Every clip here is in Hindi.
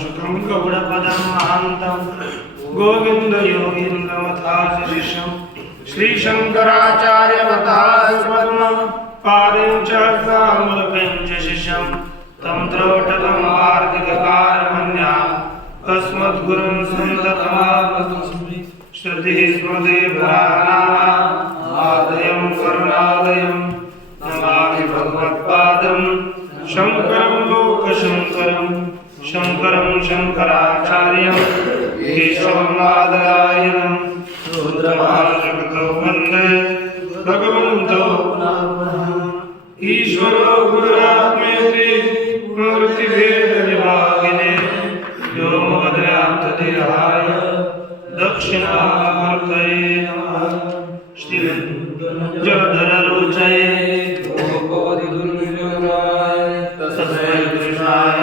शुकं गौड़पदं महान्तं गोविंद योगीन्द्रमथाशिषं श्रीशंकराचार्यमथास्मद्म पादें च सामुलकं च शिष्यं तं द्रौटकं वार्तिककारमन्या अस्मद्गुरुं सन्ततमावतु श्रुतिः स्मृति पुराणानामालयं करुणालयं नमामि भगवत्पादं शंकरं लोकशंकरं शंकरं शंकराचार्यं केशवं बादरायणं रुद्रभाषितो वन्दे भगवन्तो ईश्वरो गुरुरात्मेति मूर्तिभेदविभागिने व्योमवद्व्याप्तदेहाय दक्षिणामूर्तये नमः। श्रीजलधरलोचये तस्मै कृष्णाय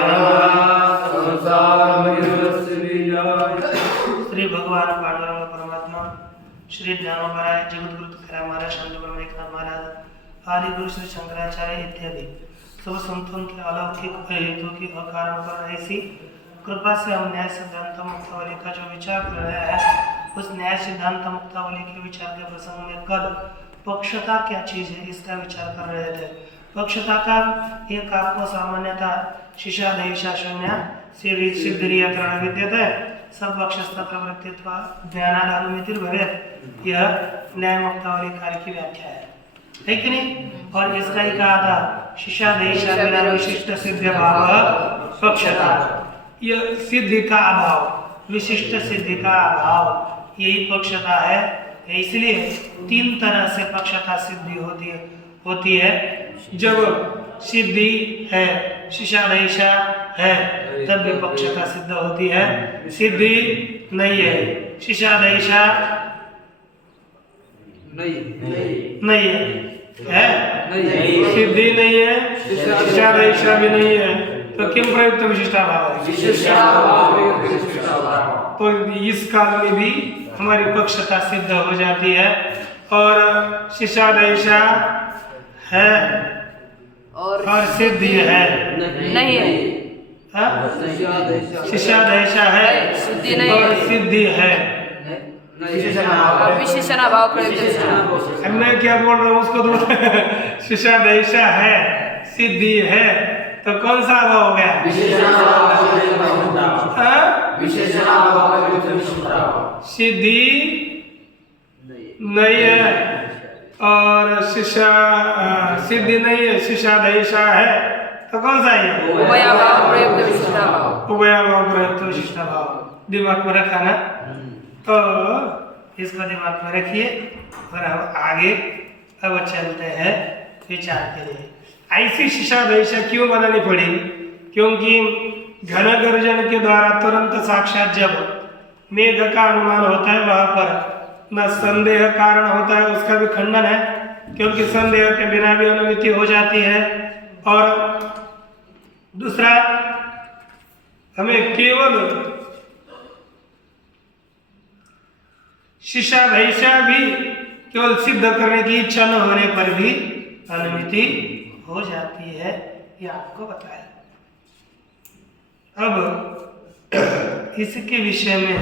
श्री भगवान पांडुरंग परमात्मा श्री ज्ञानोबराय जगद्गुरु तुकाराम महाराज संत ब्रह्म एकनाथ महाराज आदि गुरु श्री शंकराचार्य इत्यादि सब संतों के अलौकिक हेतु की अकारण पर ऐसी कृपा से हम न्याय सिद्धांत मुक्तावली का जो विचार कर रहे हैं उस न्याय सिद्धांत मुक्तावली के विचार के प्रसंग में कल पक्षता क्या चीज है इसका विचार कर रहे थे। पक्षता का एक आपको सामान्यता शिशादेशा शून्य सिद्धिकरण विद्यते सब पक्षस्थ प्रवृत्तित्व ज्ञानानुमितिर्भवेत् यह न्याय मुक्तावली कार्य की व्याख्या है कि नहीं। और इसका ही कहा था शिशादेशा बिना विशिष्ट सिद्ध भाव पक्षता, यह सिद्धि का अभाव विशिष्ट सिद्धि का अभाव यही पक्षता है। इसलिए तीन तरह से पक्षता सिद्धि होती है। जब सिद्धि है शिशादेशा है तब भी पक्षता सिद्ध होती है। सिद्धि नहीं है शिशादेशा नहीं है सिद्धि नहीं है शिशादेशा भी नहीं है तो किम प्रयुक्त विशिष्टाभाव है। तो इस काल में भी हमारी पक्षता सिद्ध हो जाती है। और शिशादेशा है और सिद्धि है नहीं है। शिशादेशा है और सिद्धि है। विशेषण भाव प्रयुक्त। मैं क्या बोल रहा हूँ उसको तो शिशादेशा है सिद्धि है तो कौन सा भाव हो गया। सिद्धि नहीं है और सिद्धि नहीं है शिशादेशा है तो कौन सा है उभयभाव प्रयुक्त विशिष्टाभाव। उभयभाव प्रयुक्त विशिष्टाभाव दिमाग में रखा ना। तो इसको दिमाग में रखिए और हम आगे अब चलते हैं विचार के लिए। ऐसी शिशादेशा क्यों बनानी पड़ी? क्योंकि घन गर्जन के द्वारा तुरंत साक्षात जब मेघ का अनुमान होता है वहां पर न संदेह कारण होता है उसका भी खंडन है क्योंकि संदेह के बिना भी अनुमिति हो जाती है। और दूसरा हमें केवल शिशादेशा भी केवल सिद्ध करने की इच्छा न होने पर भी अनुमिति हो जाती है ये आपको बताया। अब इसके विषय में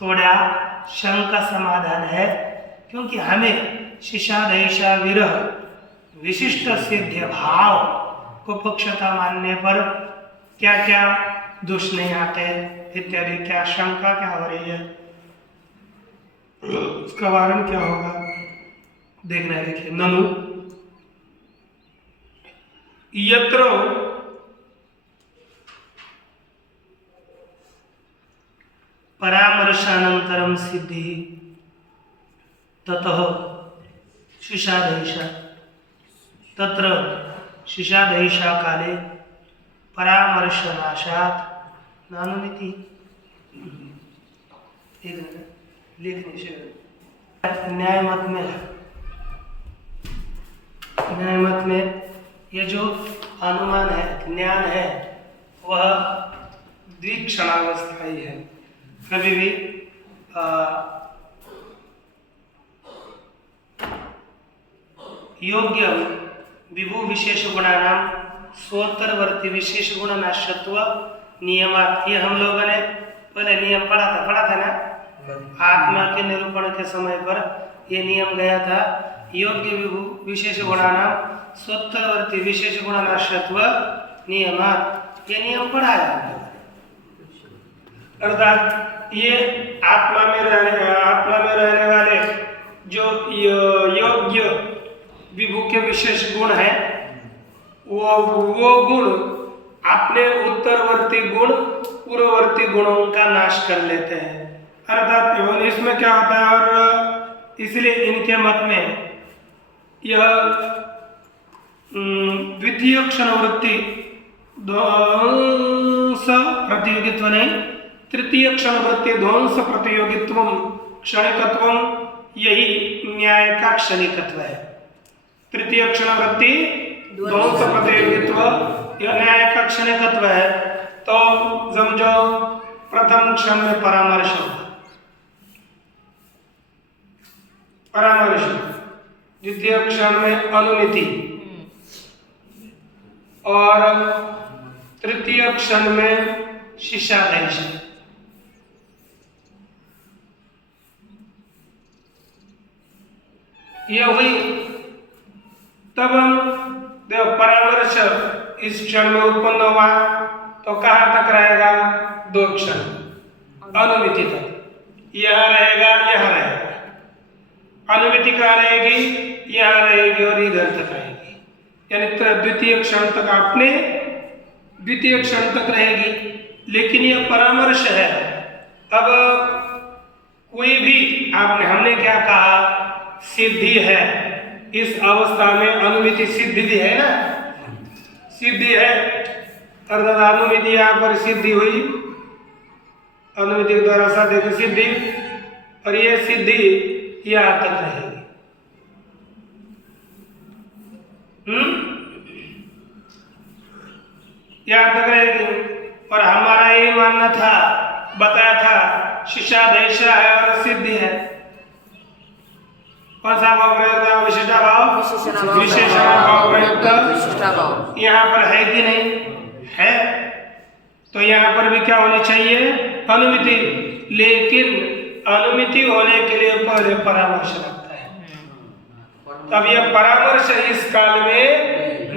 थोड़ा शंका समाधान है क्योंकि हमें शिशादेशा विरह विशिष्ट सिद्ध भाव को पक्षता मानने पर क्या क्या दोष नहीं आते इत्यादि क्या शंका क्या हो रही है उसका वारण क्या होगा देखना है। देखिए ननु यत्र परामर्शानंतरम सिद्धि ततः शिशादेशा तत्र शिशादेशा काले परामर्शनाशात् नानुमिति। लिखने से न्याय मत में ये जो अनुमान है ज्ञान है वह द्विक्षणावस्थाई है। कभी भी योग्य विभु विशेष गुणानां स्वोत्तरवर्ती विशेष गुण नाश्यत्व नियमात, ये हम लोगों ने पहले नियम पढ़ा था ना, आत्मा के निरूपण के समय पर ये नियम गया था। योग्य विभु विशेष गुणानाम स्वोत्तरवर्ती विशेष गुणानाश्रत्व नियमात, ये नियम पढ़ा है। अर्थात ये आत्मा में रहने वाले जो योग्य विभु के विशेष गुण है, वो गुण अपने उत्तरवर्ती गुण पूर्ववर्ती गुणों का नाश कर लेते हैं। अर्थात इसमें क्या होता है, और इसलिए इनके मत में यह द्वितीय क्षणवृत्ति ध्वंस प्रतियोगित्व नहीं, तृतीय क्षणवृत्ति ध्वंस प्रतियोगित्व क्षणिकत्व, यही न्याय का क्षणिकत्व है। तृतीय क्षणवृत्ति ध्वंस प्रतियोगित्व यह न्याय का क्षणिकत्व है। तो समझो प्रथम क्षण में परामर्श, द्वितीय क्षण में अनुमिति, और तृतीय क्षण में शिशादेश। यह हुई। तब हम परामर्श इस क्षण में उत्पन्न हुआ तो कहाँ तक रहेगा, 2 क्षण अनुमिति तक, यह रहेगा, यह रहेगा। अनुमिति कहाँ रहेगी, यहाँ रहेगी और इधर तक रहेगी, यानी द्वितीय क्षण तक आपने द्वितीय क्षण तक रहेगी। लेकिन यह परामर्श है। अब कोई भी हमने क्या कहा, सिद्धि है, इस अवस्था में अनुमिति सिद्धि भी है ना, सिद्धि है, अर्थात अनुमिति यहाँ पर सिद्धि हुई, अनुमिति के द्वारा साध्य की सिद्धि, और ये सिद्धि यहाँ तक रहेगी। यहाँ तक रहेगी। और हमारा ये मानना था, बताया था, शिशादेशा है और सिद्धि है। कौन सा भाव प्रयुक्त है, विशिष्टा भाव, विशेषण भाव प्रयुक्त यहाँ पर है कि नहीं है। तो यहाँ पर भी क्या होनी चाहिए, अनुमिति। लेकिन अनुमिति होने के लिए पहले परामर्श लगता है। तब यह परामर्श इस काल में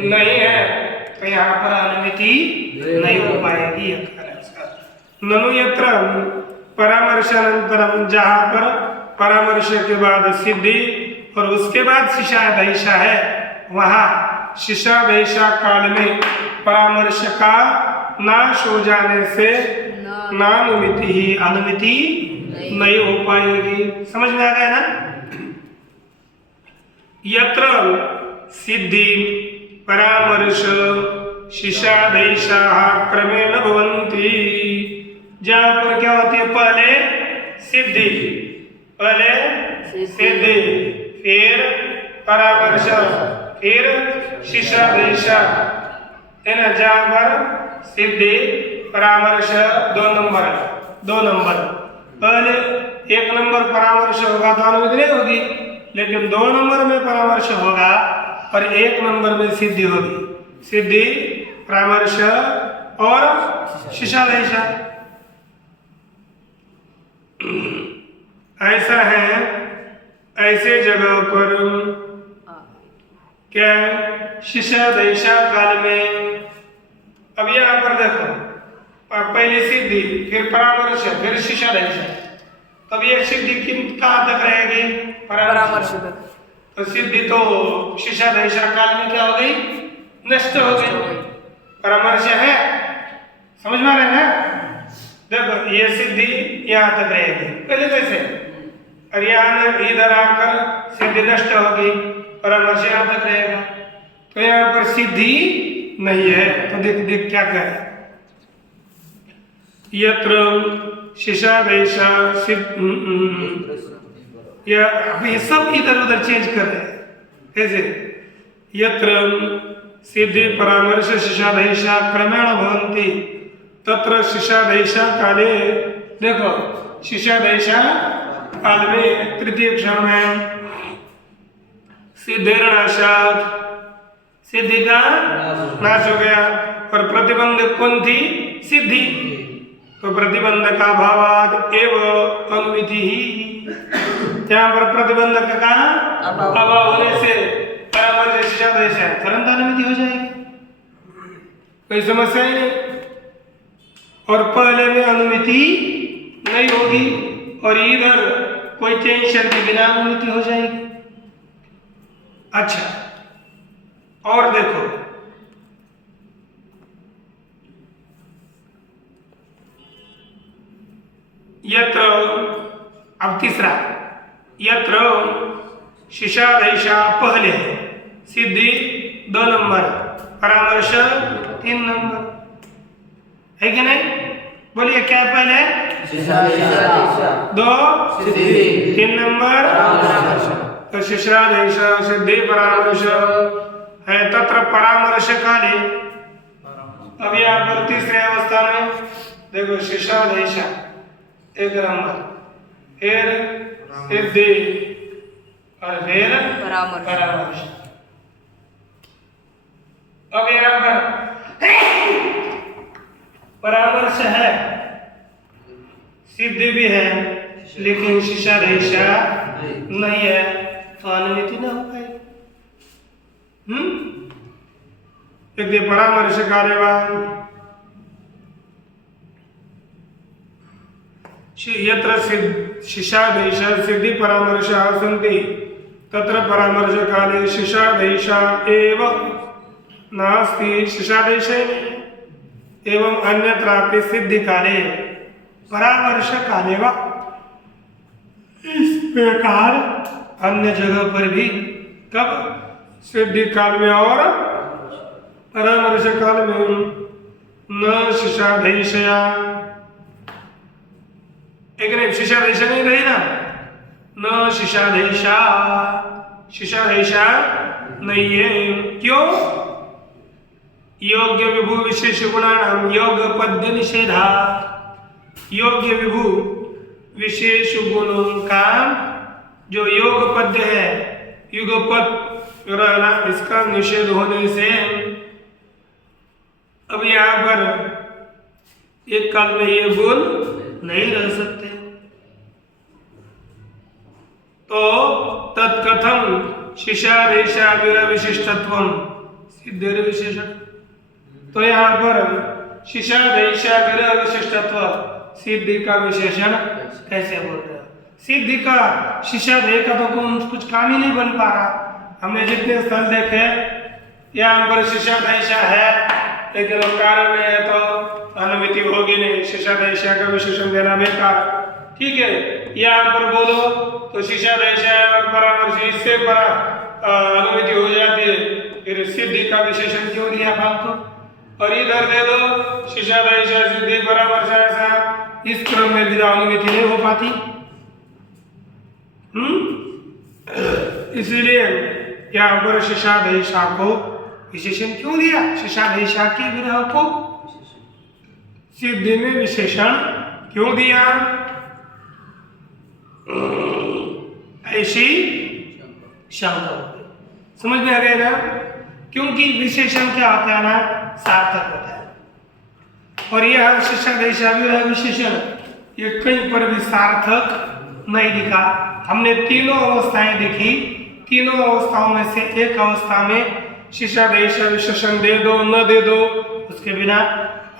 नहीं है, तो यहाँ पर अनुमिति नहीं हो पाएगी। ननु यत्र परामर्शानंतरम, जहाँ पर परामर्श के बाद सिद्धि और उसके बाद शिशादेशा है, वहाँ शिशादेशा काल में परामर्श का नाश हो जाने से नानुमिति ही अनुमिति नहीं हो पाएगी। समझ में आ गया ना। यत्र सिद्धि परामर्श शिशादेशा क्रमेण भवन्ति, जहाँ पर क्या होती है, पहले सिद्धि, फिर परामर्श, फिर शिशादेशा, है ना। जहाँ पर सिद्धि परामर्श 2 नंबर, पहले 1 नंबर परामर्श होगा तो अनुमिति नहीं होगी, लेकिन 2 नंबर में परामर्श होगा और 1 नंबर में सिद्धि होगी। सिद्धि, परामर्श और शिशादेशा। ऐसा है, ऐसे जगह पर क्या शिशादेशा काल में, अब यहाँ पर देखो, पहली सिद्धि, फिर परामर्श, फिर शिशादेशा, तब ये सिद्धि कहाँ तक रहेगी, परामर्श तक। तो सिद्धि तो शिशादेशा काल में क्या हो गई, नष्ट हो गई। परामर्श है, समझ में आ रहा है ना। देखो ये सिद्धि यहाँ तक रहेगी पहले कैसे, और यहाँ इधर आकर सिद्धि नष्ट होगी, परामर्श यहाँ तक रहेगा। तो यहाँ पर सिद्धि नहीं है, तो देख क्या करें। यत्र शिशादेशा ये सब इधर उधर चेंज कर रहे हैं। कैसे, यत्र सिद्धि परामर्श शिशादेशा क्रमेण भवन्ति, तत्र शिशादेशा काले, देखो शिशादेशा काल में तृतीय क्षण में सिद्धिर्नाशात्, सिद्धि का नाश हो गया। और प्रतिबंध कौन थी, सिद्धि। तो प्रतिबंधक भावाद एव अनुमिति ही, यहाँ पर प्रतिबंधक का अभाव होने से परामर्श शिशादेश है, तुरंत अनुमिति हो जाएगी, कोई समस्या ही नहीं। और पहले में अनुमिति नहीं होगी और इधर कोई टेंशन के बिना अनुमिति हो जाएगी। अच्छा, और देखो यत्र, अब तीसरा, यत्र शिशादेशा पहले है, सिद्धि 2 नंबर, परामर्श 3 नंबर, है कि नहीं? बोलिए क्या है पहले? 2 3 नंबर तो शिशादेश सिद्धि परामर्श है। तत्र परामर्श काले, अब यहाँ पर तीसरे अवस्था में देखो शिशादेश 1 नंबर, फिर सिद्धि और फिर परामर्श। अब यहाँ पर परामर्श है, सिद्धि भी है, लेकिन शिशादेश नहीं है, तो अनुमिति न हो पाएगी। यदि परामर्श कार्यवान यत्र शिशादेश सिद्धि परामर्श सन्ति तत्र परामर्श काले शिशादेश एव नास्ति, शिशादेश एवं अन्यत्रापि सिद्धि काले परामर्श काले वा। इस प्रकार अन्य जगह पर भी कब सिद्धि काल में और परामर्श काल में न शिशादेशया, एक नहीं शिशादेश नहीं रही ना, न शिशादेशा, शिशादेशा नहीं है। क्यों? योग्य विभु विशेष गुणानाम योग पद्य निषेधा, योग्य विभु विशेष गुणों का जो योग पद्य है, युगपद रहना, इसका निषेध होने से अब यहाँ पर एक काल में ये गुण नहीं रह सकते। तो तत्कथम शिशादेशा विशिष्टत्वम सिद्धि विशेषण, तो यहाँ पर शिशादेशा विशिष्टत्व सिद्धि का विशेषण कैसे बोल रहे हो? सिद्धि का शिशादेश का तो कुछ काम ही नहीं बन पा रहा। हमने जितने स्थल देखे यहाँ पर शिशादेशा है, लेकिन कारण में है तो अनुमिति होगी नहीं, शिशादेशा का विशेषण देना बेकार। ठीक है, यहाँ पर बोलो तो शिशादेशा और परामर्श इससे बड़ा अनुमिति हो जाती है, फिर सिद्धि का विशेषण क्यों दिया फालतू? और इधर दे दो शिशादेशा सिद्धि परामर्श, ऐसा इस क्रम में भी अनुमिति नहीं हो पाती। इसलिए यहाँ पर शिशादेशा को विशेषण क्यों दिया? शिशादेशा के विरह को सिद्धि में विशेषण क्यों दिया? ऐसी शंका होती, समझ में आ गया ना? क्योंकि विशेषण क्या होता है ना, सार्थक होता है। और यह शिशादेशा विरह विशेषण ये कहीं पर भी सार्थक नहीं लिखा। हमने तीनों अवस्थाएं देखी, तीनों अवस्थाओं में से एक अवस्था में शिशादेश विशेषण दे दो न दे दो उसके बिना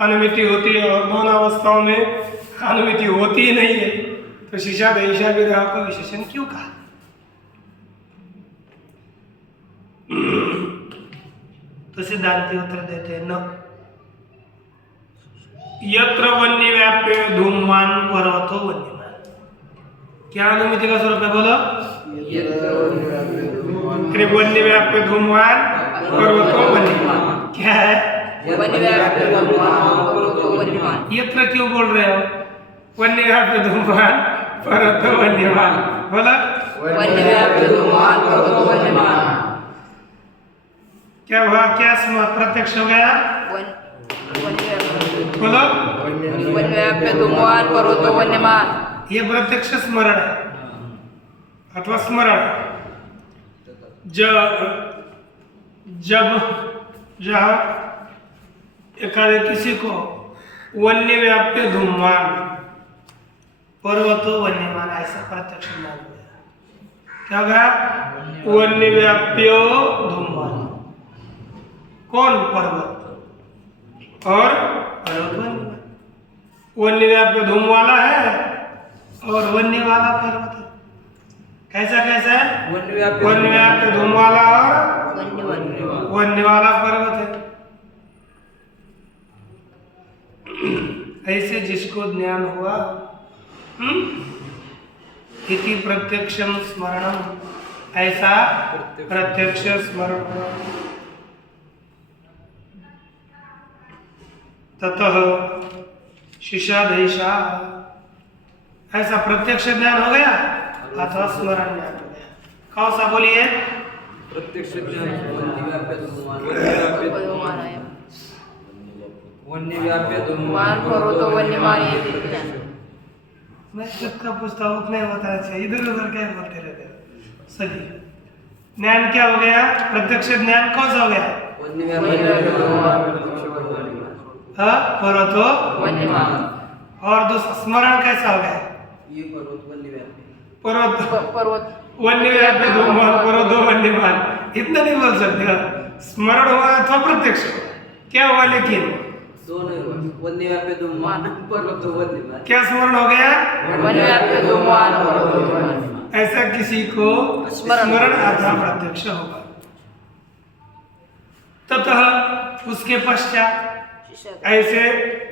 अनुमिति होती है, और दोनों अवस्थाओं में अनुमिति होती ही नहीं है। तो शिशादेश विरह को विशेषण क्यों कहा? तो सिद्धांति उत्तर देते हैं न। यत्र वन्य व्याप्य धूमवान पर्वतो वन्यमान, क्या अनुमिति का स्वरूप है बोलो? वन्य व्याप्य धूमवान पर्वतो वन्यमान, क्या है? यत्र क्यों बोल रहे हो? वन्य व्याप्य धूमवान पर्वतो वन्यमान, बोला वन्य व्याप्य धूमवान पर्वतो वन्यमान। क्या हुआ? क्या प्रत्यक्ष हो गया? बोलो वन्य व्याप्य धूमवान पर्वतो वन्यमान, ये प्रत्यक्ष स्मरण है अथवा स्मरण। जब जहाँ एकाएक किसी को वन्य व्याप्य धूमवान पर्वतो वन्यमान ऐसा प्रत्यक्ष ज्ञान हो गया। क्या होगा? वन्य व्याप्यो धूमवान। कौन? पर्वत और पर्वत वन्यमान। वन्य व्याप्य धूम वाला है और वन्य वाला पर्वत है। कैसा कैसा है? वन्य व्याप्य धूम वाला और वन्य वाला पर्वत है। ऐसे जिसको ज्ञान हुआ इति प्रत्यक्षम स्मरणम, ऐसा प्रत्यक्ष स्मरण हुआ। ततः शिशादेशा, ऐसा प्रत्यक्ष ज्ञान हो गया अथवा स्मरण ज्ञान हो गया। कौन सा बोलिए? प्रत्यक्ष ज्ञान वन्य व्याप्य धूमवान पर्वतो वन्यमान ये ज्ञान। मैं खुद का पूछता हूँ, उतना ही बताना चाहिए, इधर उधर क्या बोलते रहते हैं। सही ज्ञान क्या हो गया? प्रत्यक्ष ज्ञान कौन सा हो गया? हाँ, पर्वतो वन्यमान। और दूसरा स्मरण कैसा हो गया? ये पर्वत वन्य व्याप्य, पर्वत वन्य व्याप्य धूमवान पर्वतो वन्यमान, इतना नहीं बोल सकते। स्मरण हुआ अथवा प्रत्यक्ष हुआ, क्या हुआ? लेकिन दोनों वन्य व्याप्य धूमवान पर्वत वन्यमान। क्या स्मरण हो गया? वन्य व्याप्य धूमवान पर्वतो वन्यमान। ऐसा किसी को स्मरण अथवा प्रत्यक्ष होगा। ततः उसके पश्चात, ऐसे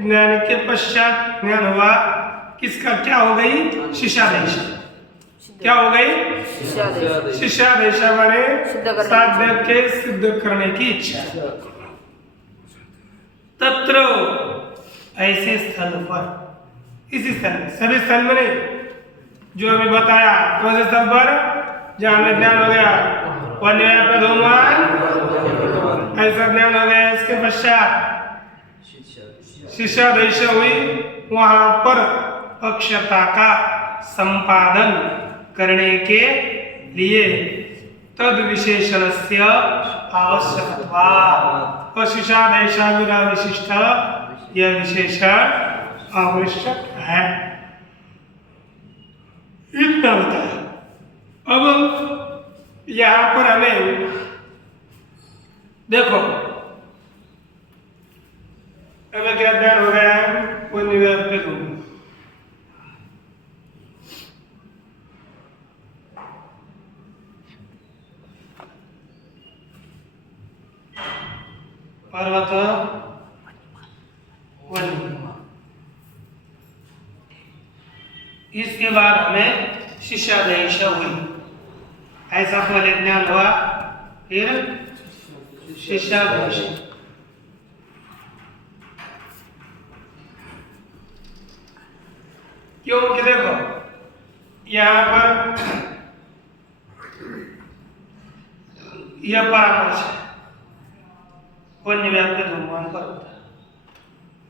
ज्ञान के पश्चात ज्ञान हुआ किसका? क्या हो गई? शिशादेश। क्या हो गई? शिशादेश माने साध्य के सिद्ध करने की इच्छा। तत्र, ऐसे स्थल पर, इसी स्थल में, सभी स्थल में नहीं, जो अभी बताया कौन से स्थल पर? जहाँ में ज्ञान हो गया वन्य व्याप्य धूमवान, ऐसा ज्ञान हो गया। इसके पश्चात शिशादेश हुई, वहां पर पक्षता का संपादन करने के लिए तद विशेषणस्य आवश्यकत्वात्, और शिशादेशाविरा विशिष्ट यह विशेषण आवश्यक है। इतना बताया। अब यहाँ पर हमें देखो, हमें क्या ज्ञान हो गया है? वन्य व्याप्य धूम, पर्वत वन्य। इसके बाद हमें शिशादेश हुई, ऐसा पहले ज्ञान हुआ, फिर शिशादेश। क्योंकि देखो यहाँ पर यह परामर्श है वन्य व्याप्य धूमवान पर्वत,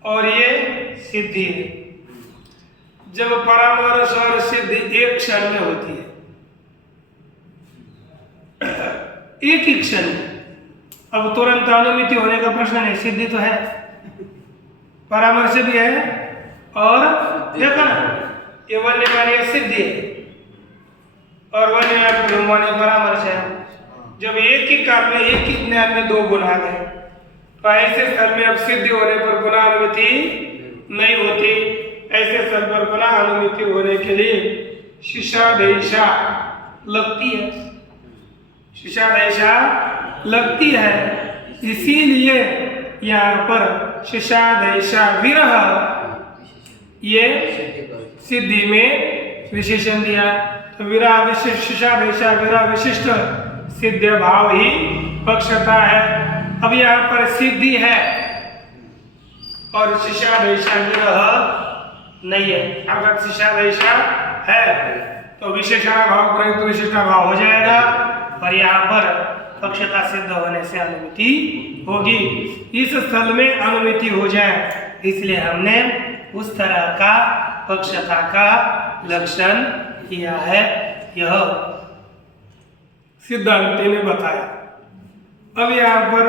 और ये सिद्धि है। जब परामर्श और सिद्धि एक क्षण में होती है, एक ही क्षण में, अब तुरंत अनुमिति होने का प्रश्न नहीं, सिद्धि तो है, परामर्श भी है, और देखो ना, ये वन्य माने सिद्धि है और वन्य व्याप्य धूमवान परामर्श है। जब एक ही काल में एक ही ज्ञान में दो गुण आ गए, तो ऐसे स्थल में अब सिद्धि होने पर गुणानुमिति नहीं होती। ऐसे स्थल पर गुणानुमिति होने के लिए शिशादेशा लगती है, शिशादेशा लगती है। इसीलिए यहाँ पर शिशादेशा विरह ये सिद्धि में विशेषण दिया। तो विरह विशिष्ट, शिशादेशा विरह विशिष्ट सिद्ध भाव ही पक्षता है। अब यहाँ पर सिद्धि है और शिशादेशा विरह नहीं है। अगर शिशादेशा है तो विशेषण भाव प्रयुक्त विशिष्टा भाव हो जाएगा, और यहाँ पर पक्षता सिद्ध होने से अनुमिति होगी। इस स्थल में अनुमिति हो जाए, इसलिए हमने उस तरह का पक्षता का लक्षण किया है, यह सिद्धांति ने बताया। अब यहाँ पर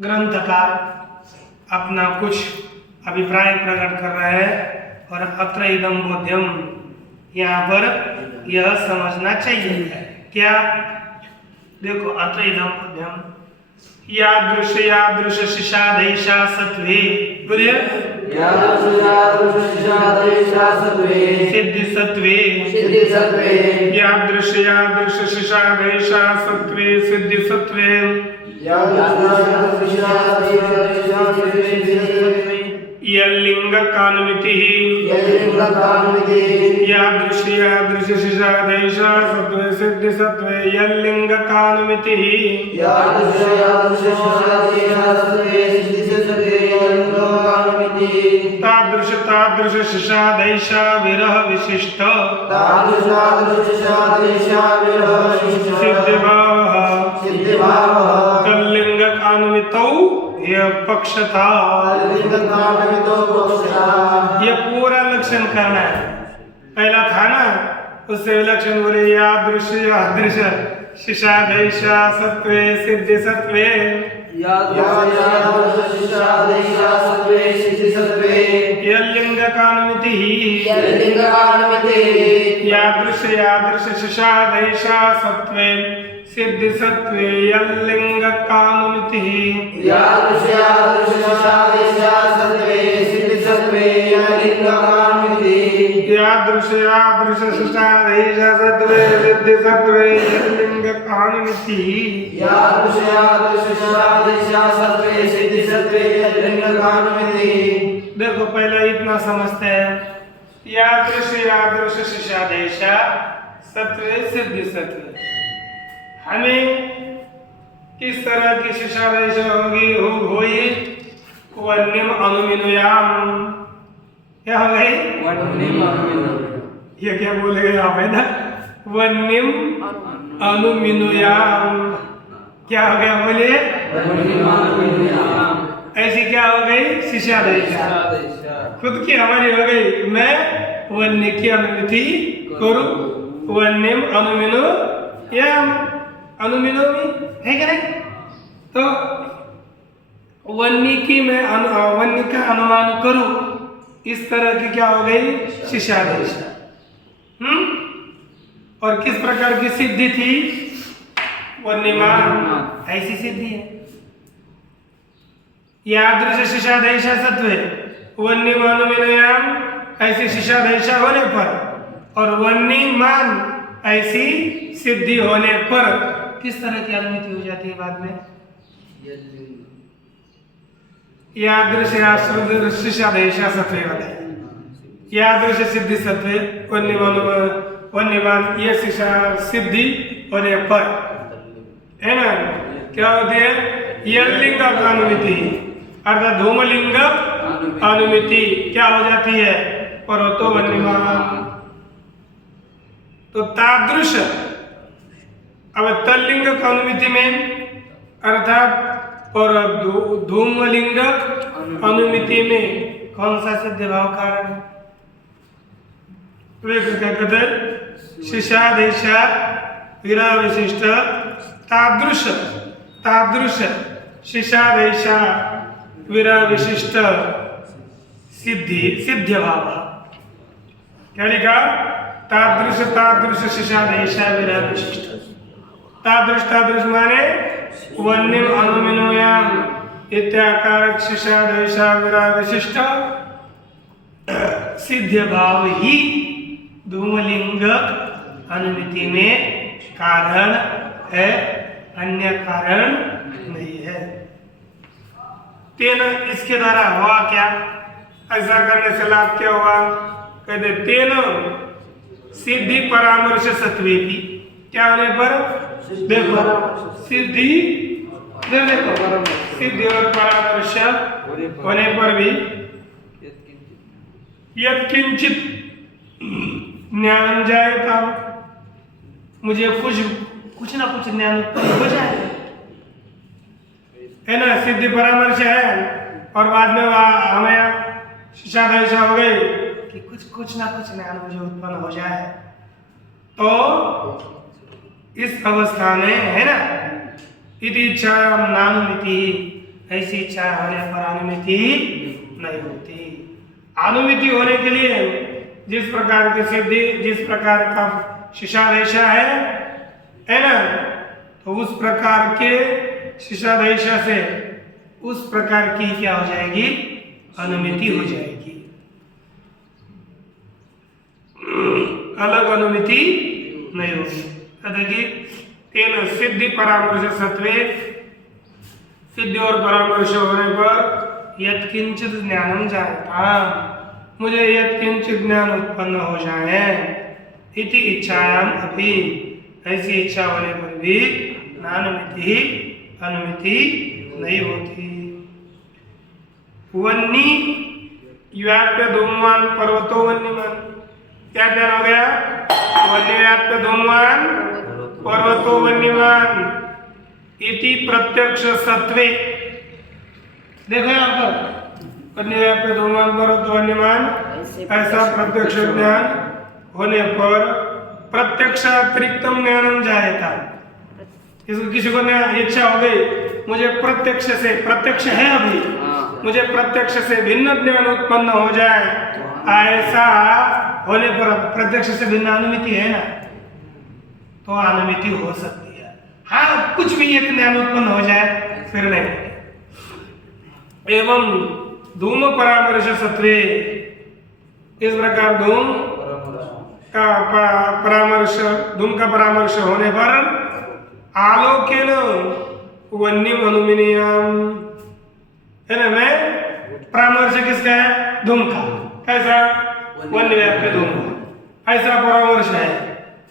ग्रंथकार अपना कुछ अभिप्राय प्रकट कर रहा है। और अत्र इदम बोध्यम, यहाँ पर यह समझना चाहिए क्या, देखो अत्र इदम बोध्यम यादृश शिशादैषा सत्वे, बोलिए सिद्धि सत्वे यादृश शिशादैषा सत्वे सिद्धि सत्वे यल्लिंग कानुमिति यादृश शिशादैषा सत्वे सिद्धि सत्वे यल्लिंग कानुमिति तादृश शिशादैषा विरह विशिष्ट सिद्धिभावः तल्लिंग कानुमितौ यह पक्षता, ये पूरा लक्षण करना है। पहला था ना, उससे विलक्षण बोले यादृश शिशादैषा सत्वे सिद्धि सत्वे यल्लिंग कानुमिति यादृश शिशादैषा सत्वे सिद्धि सत्वे यल्लिंग कानुमिति यादृश शिशादैषा सत्वे सिद्धि सत्वे यल्लिंग कानुमिति देखो पहले इतना समझते हैं, यादृश शिशादैषा सत्वे सिद्धि सत्वे, हमें किस तरह की शिशादैषा होगी हुई वन्यम अनुमिनुयाम, क्या हो गई ये क्या बोले आप है ना, वन्यम अनुमिनुयाम, क्या हो गया बोले ऐसी क्या हो गई शिशादैषा, खुद की हमारी हो गई, मैं वन्य की अनुमति करूं, वन्यम अनुमिनुयाम, अनुमिनोमी है क्या नहीं, तो वन्य की मैं वन्य का अनुमान करूं, इस तरह की क्या हो गई शिशादैषा। और किस प्रकार की सिद्धि थी, वन्यमान, ऐसी सिद्धि है। यादृश शिशादैषा सत्वे वन्यमान अनुमिनुयाम, ऐसी शिशादैषा होने पर और वन्यमान ऐसी सिद्धि होने पर किस तरह की अनुमति हो जाती है बाद में, यादृश शिशादैषा सत्वे वाले, यादृश सिद्धि सत्वे वन्यमान ये शिशा सिद्धि होने पर है ना, क्या होती है यल्लिंग अनुमिति, अर्थात धूमलिंग अनुमिति क्या हो जाती है, परोतो वन्यमान। तो तादृश, अब तल्लिंग अनुमिति में अर्थात और धूमलिंग अनुमिति में कौन सा सिद्ध भाव कारण है, क्या कहते हैं शिशादैषा विरह विशिष्ट तादृश शिशादैषा विरह विशिष्ट सिद्ध भाव, क्या लिखा, तादृश शिशादैषा विरह विशिष्ट, तादृश माने वन्यम अनुमिनुयाम इत्याकारक शिशादैषा विरह विशिष्ट सिद्ध भाव ही धूमलिंग अनुमिति में कारण है, अन्य कारण नहीं है। तेन इसके द्वारा हुआ क्या, ऐसा करने से लाभ क्या हुआ, कहते तेन सिद्धि परामर्श सत्वे भी, क्या होने पर, देखो सिद्धि, देखो सिद्धि और परामर्श होने पर भी यत्किंचित ज्ञान जाएगा, मुझे कुछ ना कुछ ज्ञान उत्पन्न हो जाए, है ना, सिद्धि परामर्श है और बाद में हमें शिशादैषा हो गई कि कुछ ना कुछ ज्ञान मुझे उत्पन्न हो जाए, तो इस अवस्था में है ना, इति इच्छा नानुमिति, ऐसी इच्छा होने पर अनुमिति नहीं होती। अनुमिति होने के लिए जिस प्रकार की सिद्धि, जिस प्रकार का शिशादेशा है ना, तो उस प्रकार के शिशादेशा से उस प्रकार की क्या हो जाएगी, अनुमिति हो जाएगी। अलग अनुमिति नहीं होगी। देखिए तेन सिद्धि परामर्श सत्वे, सिद्धि और परामर्श होने पर यत्किंचित ज्ञानम जायता, मुझे यत्किंचित ज्ञान उत्पन्न हो जाए, इति इच्छायाम अपि, ऐसी इच्छा होने पर भी नानुमिति, अनुमिति नहीं होती। वन्नी व्याप्य धूमवान पर्वतो वन्यमान, क्या ज्ञान हो गया, वन्य व्याप्य धूमवान पर्वतो वन्यमान इति प्रत्यक्ष सत्वे। देखो यहाँ पर वन्य व्याप्य धूमवान पर्वतो वन्यमान, ऐसा प्रत्यक्ष ज्ञान होने पर प्रत्यक्षातिरिक्तम ज्ञानम जायता, इसको किसी को इच्छा हो गई मुझे प्रत्यक्ष से, प्रत्यक्ष है अभी, मुझे प्रत्यक्ष से भिन्न ज्ञान उत्पन्न हो जाए, ऐसा होने पर प्रत्यक्ष से भिन्न अनुमिति है ना, तो अनुमिति हो सकती है। हाँ कुछ भी एक ज्ञान उत्पन्न हो जाए फिर नहीं। एवं धूम परामर्श सत्वे, इस प्रकार धूम का परामर्श होने पर आलोकेन वन्यम अनुमिनियम, है ना, मैं परामर्श किसका है, धूम का, कैसा, वन्य व्याप्य धूम, ऐसा परामर्श है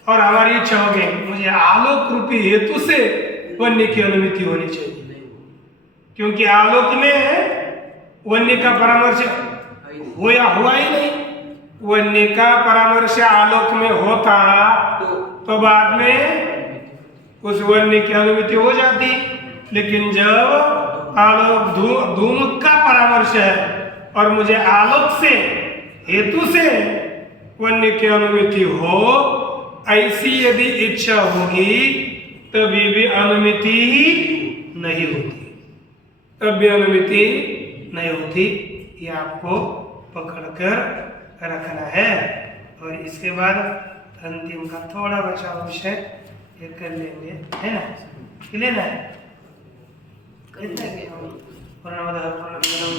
और हमारी इच्छा हो गई मुझे आलोक रूपी हेतु से वन्य की अनुमिति होनी चाहिए, क्योंकि आलोक में वन्य का परामर्श हुआ ही नहीं। वन्य का परामर्श आलोक में होता तो बाद में उस वन्य की अनुमिति हो जाती, लेकिन जब आलोक धूम का परामर्श है और मुझे आलोक से हेतु से वन्य की अनुमिति हो, ऐसी यदि इच्छा होगी तभी भी अनुमिति नहीं होती, तब भी अनुमिति नहीं होती। ये आपको पकड़कर रखना है। और इसके बाद अंतिम का थोड़ा बचा विषय ये कर लेंगे, है ना, क्लियर है। पूर्णमदः पूर्णमिदं